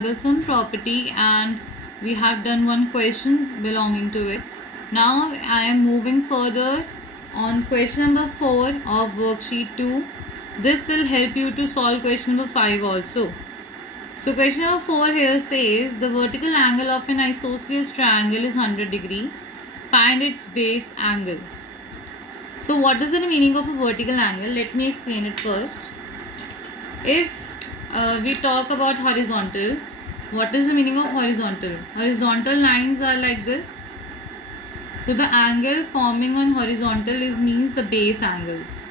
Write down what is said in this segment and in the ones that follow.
Some property, and we have done one question belonging to it. Now I am moving further on question number 4 of worksheet 2. This will help you to solve question number 5 also. So question number 4 here says the vertical angle of an isosceles triangle is 100 degree. Find its base angle. So what is the meaning of a vertical angle? Let me explain it first. If we talk about horizontal, what is the meaning of horizontal? Horizontal lines are like this. So the angle forming on horizontal means the base angles.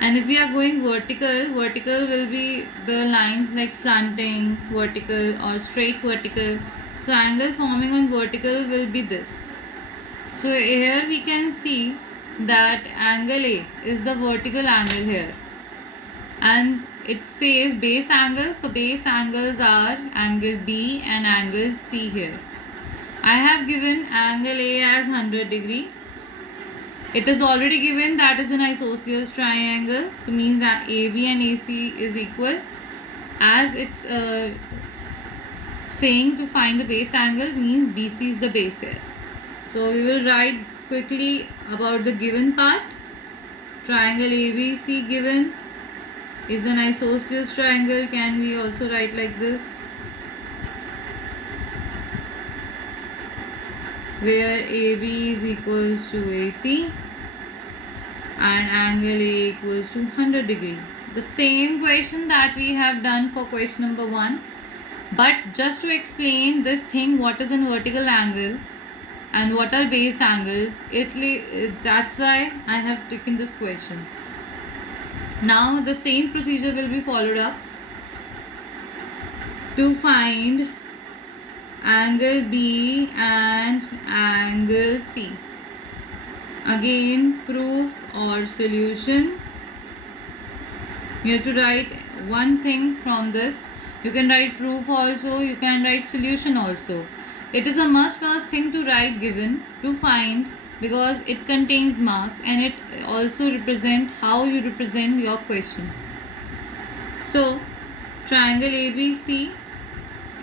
And if we are going vertical, vertical will be the lines like slanting, vertical or straight vertical. So angle forming on vertical will be this. So here we can see that angle A is the vertical angle here. And it says base angles. So base angles are angle B and angle C here. I have given angle A as 100 degree. It is already given that is an isosceles triangle. So means that AB and AC is equal. As it's saying to find the base angle means BC is the base here. So we will write quickly about the given part. Triangle ABC given is an isosceles triangle. Can we also write like this, where AB is equals to AC and angle A equals to 100 degree. The same question that we have done for question number 1, but just to explain this thing, what is a vertical angle and what are base angles, that's why I have taken this question. Now the same procedure will be followed up to find angle B and angle C. Again, proof or solution. You have to write one thing from this. You can write proof also, you can write solution also. It is a must thing to write given to find, because it contains marks and it also represent how you represent your question. So triangle ABC,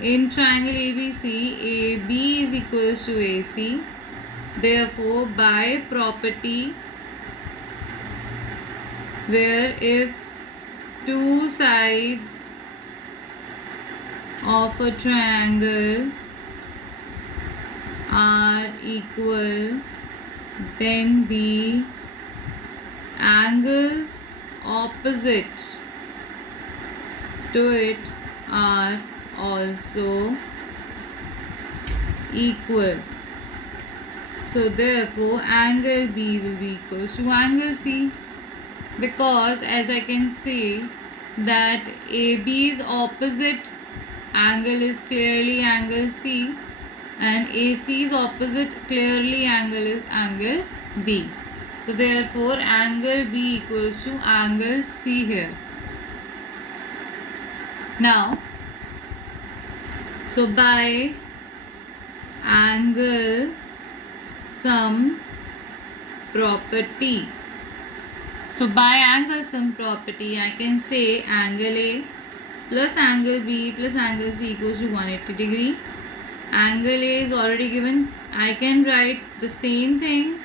in triangle ABC, AB is equals to AC. Therefore by property, where if two sides of a triangle are equal, then the angles opposite to it are also equal. So therefore angle B will be equals to angle C, because as I can see that AB's opposite angle is clearly angle C and AC's opposite clearly angle is angle B. So therefore angle B equals to angle C here. Now, so by angle sum property, so by angle sum property I can say angle A plus angle B plus angle C equals to 180 degree. Angle A is already given. I can write the same thing,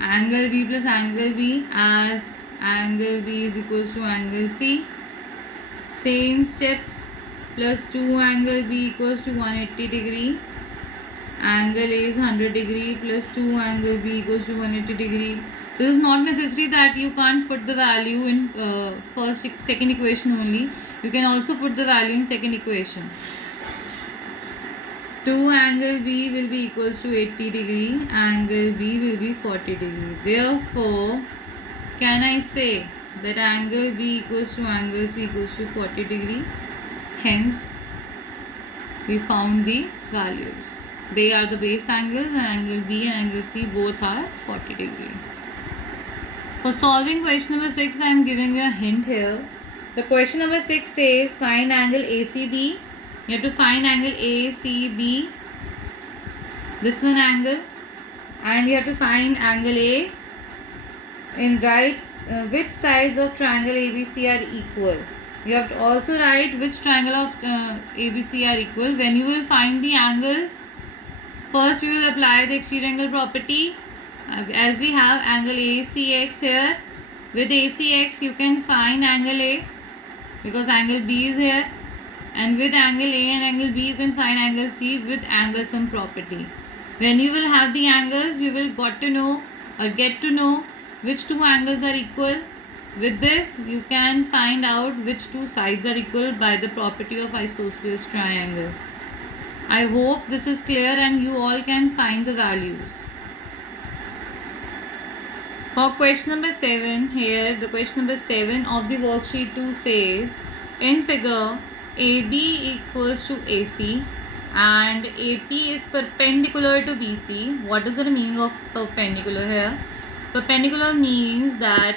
angle B plus angle B, as angle B is equals to angle C. Same steps, plus 2 angle B equals to 180 degree. Angle A is 100 degree plus 2 angle B equals to 180 degree. This is not necessary that you can't put the value in second equation only. You can also put the value in second equation. 2 angle B will be equals to 80 degree, angle B will be 40 degree. Therefore, can I say that angle B equals to angle C equals to 40 degree? Hence, we found the values. They are the base angles, and angle B and angle C both are 40 degree. For solving question number 6, I am giving you a hint here. The question number 6 says find angle ACB. You have to find angle ACB, this one angle, and you have to find angle A in right which sides of triangle ABC are equal. You have to also write which triangle of ABC are equal. When you will find the angles, first we will apply the exterior angle property. As we have angle ACX here, with ACX you can find angle A because angle B is here, and with angle A and angle B you can find angle C with angle sum property. When you will have the angles, you will get to know which two angles are equal. With this you can find out which two sides are equal by the property of isosceles triangle. I hope this is clear and you all can find the values. For question number 7, here the question number 7 of the worksheet 2 says, in figure AB equals to AC and AP is perpendicular to BC. What is the meaning of perpendicular here? Perpendicular means that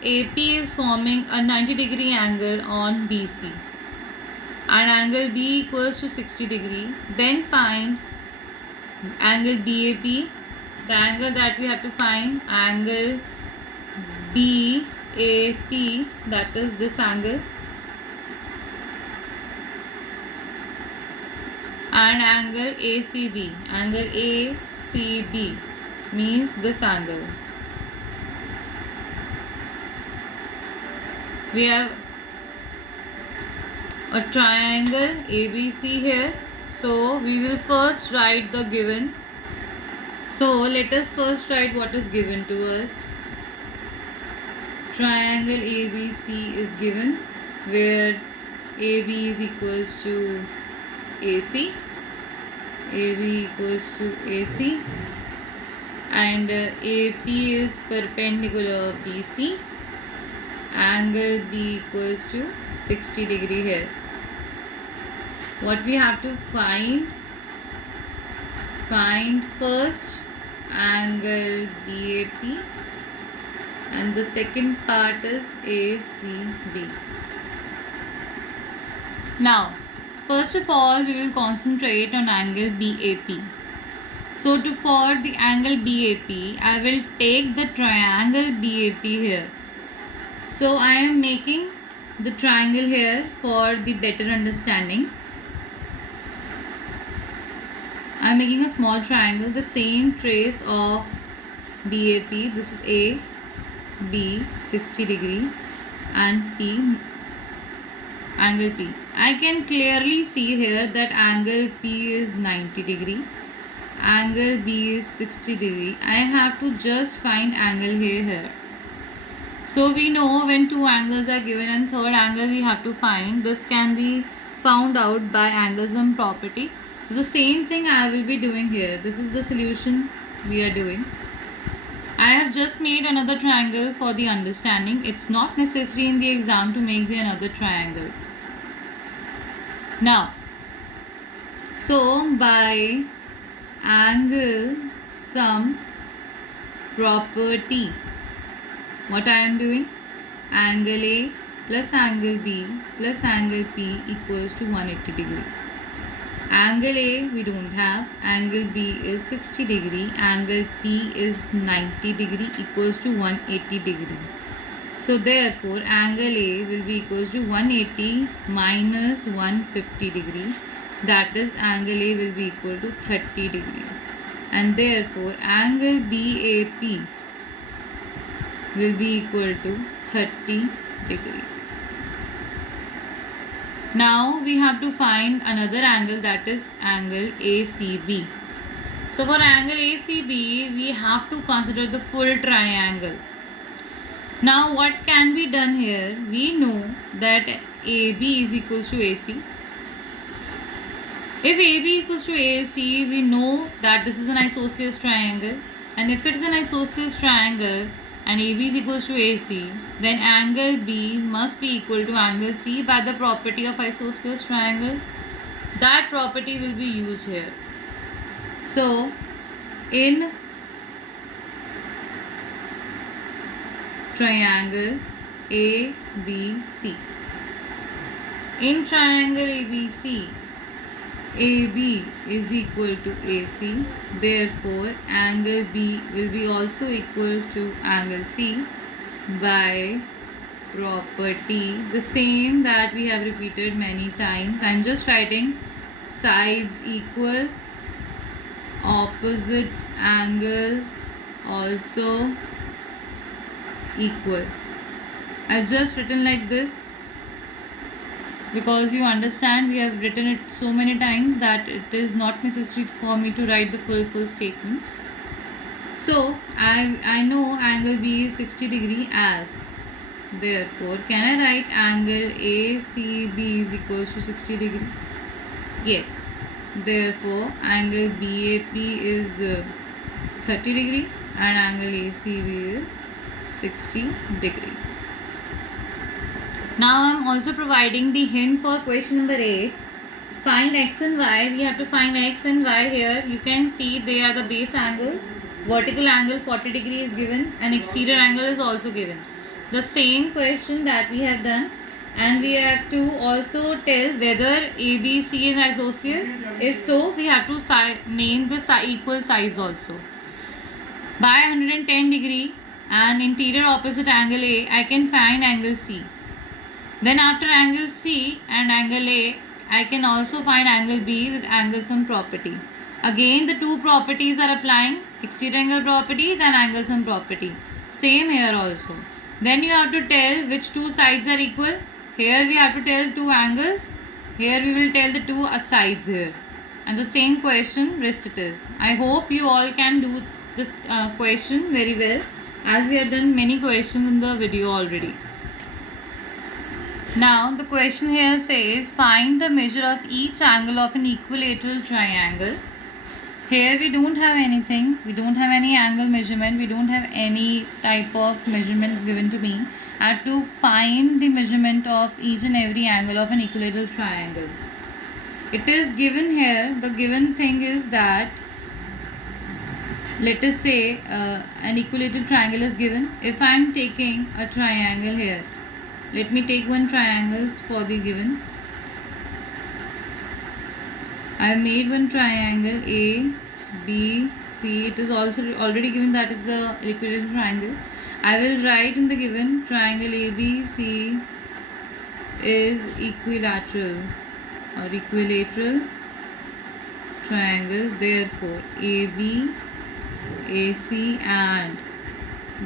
AP is forming a 90-degree angle on BC and angle B equals to 60 degree. Then find angle BAP. The angle that we have to find, angle BAP, that is this angle, and angle ACB. Angle ACB means this angle. We have a triangle ABC here. So we will first write the given. So let us first write what is given to us. Triangle ABC is given, where AB is equals to AC, AB equals to AC, and AP is perpendicular BC, angle B equals to 60 degree here. What we have to find first angle BAP, and the second part is ACB. Now first of all we will concentrate on angle BAP. So for the angle BAP, I will take the triangle BAP here. So I am making the triangle here for the better understanding. I am making a small triangle, the same trace of BAP. This is A, B, 60 degree, and P, angle P. I can clearly see here that angle P is 90 degree, angle B is 60 degree. I have to just find angle here. So we know when two angles are given and third angle we have to find. This can be found out by angle sum property. So the same thing I will be doing here. This is the solution we are doing. I have just made another triangle for the understanding. It's not necessary in the exam to make the another triangle. Now, so by angle sum property, what I am doing? Angle A plus angle B plus angle P equals to 180 degree. Angle A we don't have, angle B is 60 degree, angle P is 90 degree equals to 180 degree. So therefore angle A will be equals to 180 minus 150 degree, that is angle A will be equal to 30 degree, and therefore angle BAP will be equal to 30 degree. Now we have to find another angle, that is angle ACB. So for angle ACB we have to consider the full triangle. Now what can be done here? We know that AB is equals to AC. If AB equals to AC, we know that this is an isosceles triangle, and if it is an isosceles triangle and AB is equals to AC, then angle B must be equal to angle C by the property of isosceles triangle. That property will be used here. So in triangle ABC, in triangle ABC, AB is equal to AC, therefore angle B will be also equal to angle C by property, the same that we have repeated many times. I'm just writing sides equal, opposite angles also equal. I've just written like this because you understand we have written it so many times that it is not necessary for me to write the full statements. So I know angle B is 60 degree as, therefore can I write angle ACB is equals to 60 degree? Yes. Therefore angle BAP is 30 degree and angle ACB is 60 degree. Now I am also providing the hint for question number 8. Find x and y. We have to find x and y here. You can see they are the base angles. Vertical angle 40 degree is given and exterior angle is also given. The same question that we have done, and we have to also tell whether ABC is isosceles. If so, we have to name the equal sides also. By 110 degree and interior opposite angle A, I can find angle C. Then after angle C and angle A, I can also find angle B with angle sum property. Again the two properties are applying, exterior angle property then angle sum property. Same here also. Then you have to tell which two sides are equal. Here we have to tell two angles. Here we will tell the two sides here. And the same question rest it is. I hope you all can do this question very well, as we have done many questions in the video already. Now the question here says find the measure of each angle of an equilateral triangle. Here we don't have anything, we don't have any angle measurement, we don't have any type of measurement given to me. I have to find the measurement of each and every angle of an equilateral triangle. It is given here, the given thing is that, let us say an equilateral triangle is given. If I am taking a triangle here, let me take one triangle for the given. I have made one triangle A, B, C. It is also already given that it's a equilateral triangle. I will write in the given triangle ABC is equilateral or equilateral triangle. Therefore, AB, AC and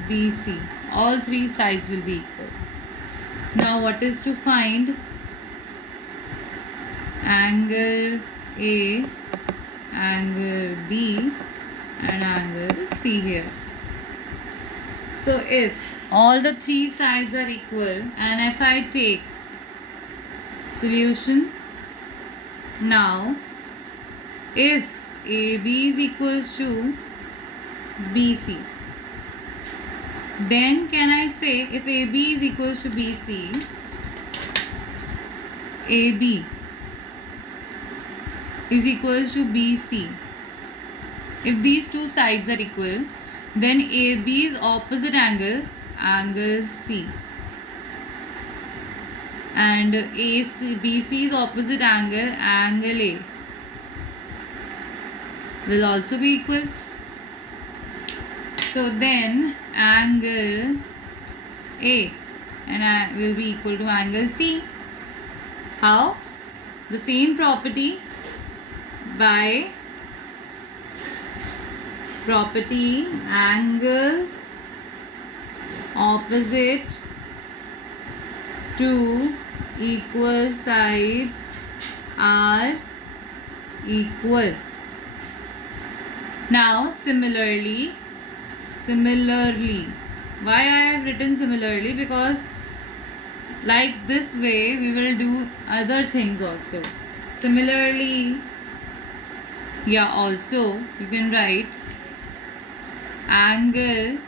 BC, all three sides will be equal. Now what is to find? Angle A, angle B and angle C here. So if all the three sides are equal and if I take solution, now if AB is equals to BC, then can I say if AB is equals to BC, AB is equals to BC. If these two sides are equal, then AB's opposite angle, angle C, and BC's opposite angle, angle A, will also be equal. So then angle A and will be equal to angle C. How? The same property, by property angles opposite to equal sides are equal. Now similarly, why I have written similarly? Because like this way we will do other things also. Similarly, yeah, also you can write angle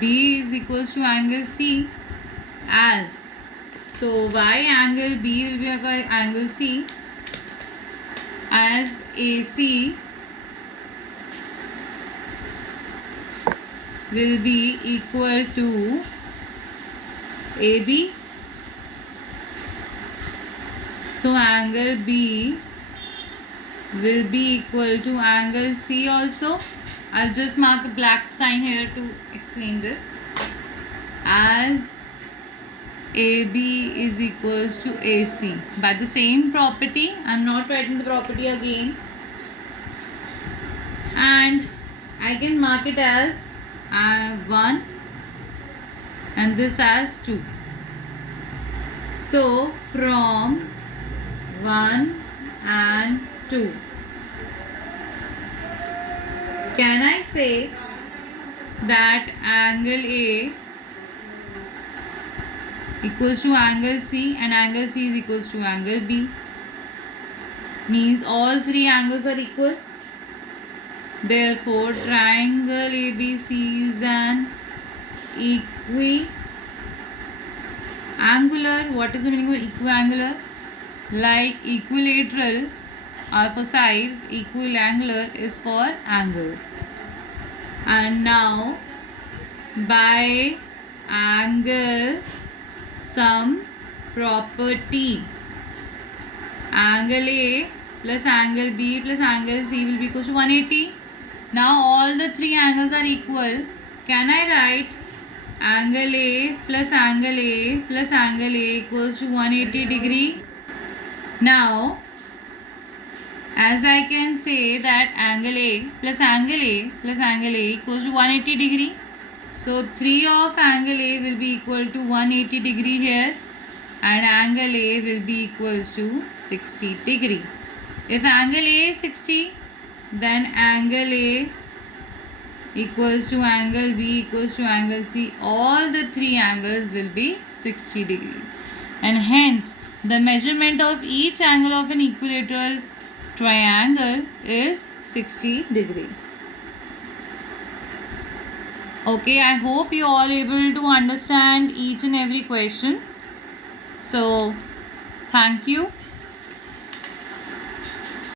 B is equals to angle C as, so why angle B will be angle C, as AC will be equal to AB. So angle B will be equal to angle C also. I'll just mark a black sign here to explain this. As AB is equals to AC. By the same property, I am not writing the property again, and I can mark it as 1 and this as 2. So from 1 and 2, can I say that angle A equals to angle C and angle C is equals to angle B? Means all three angles are equal. Therefore, triangle ABC is an equiangular. What is the meaning of equiangular? Like equilateral are for sides, equiangular is for angles. And now, by angle sum property, angle A plus angle B plus angle C will be equal to 180. Now all the three angles are equal. Can I write angle A plus angle A plus angle A equals to 180 degree? Now, as I can say that angle A plus angle A plus angle A equals to 180 degree. So 3 of angle A will be equal to 180 degree here, and angle A will be equals to 60 degree. If angle A is 60, then angle A equals to angle B equals to angle C. All the three angles will be 60 degree, and hence the measurement of each angle of an equilateral triangle is 60 degree. Okay, I hope you all able to understand each and every question. So thank you.